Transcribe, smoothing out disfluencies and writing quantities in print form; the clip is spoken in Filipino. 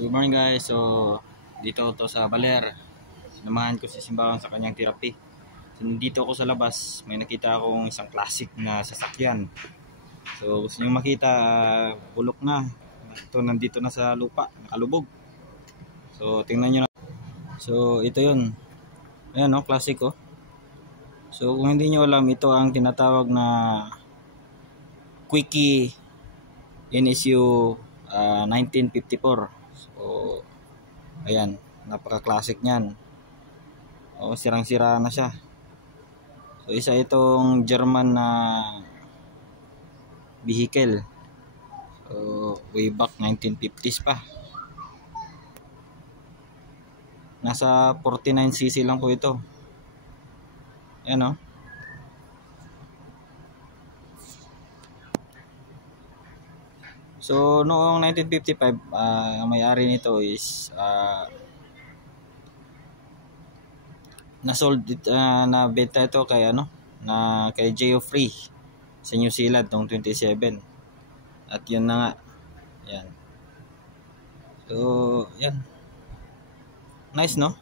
Good morning guys. So dito to sa Baler. Sinamahan ko si Simbahan sa kanyang therapy. So nandito ako sa labas, may nakita akong isang classic na sasakyan. So gusto niyo makita, bulok na. Ito nandito na sa lupa, nakalubog. So tingnan niyo na. So ito 'yun. Ayan oh, classic oh. So kung hindi niyo alam, ito ang tinatawag na Quickie NSU 1954. So ayan, napaka-classic niyan. O, sirang-sira na siya. So isa itong German na vehicle. So way back 1950s pa. Nasa 49cc lang po ito. Ayan o. So noong 1955, ang may-ari nito is nabenta ito kay kay Geoffrey sa New Zealand noong 27. At yun na nga. Yan. So, yan. Nice, no?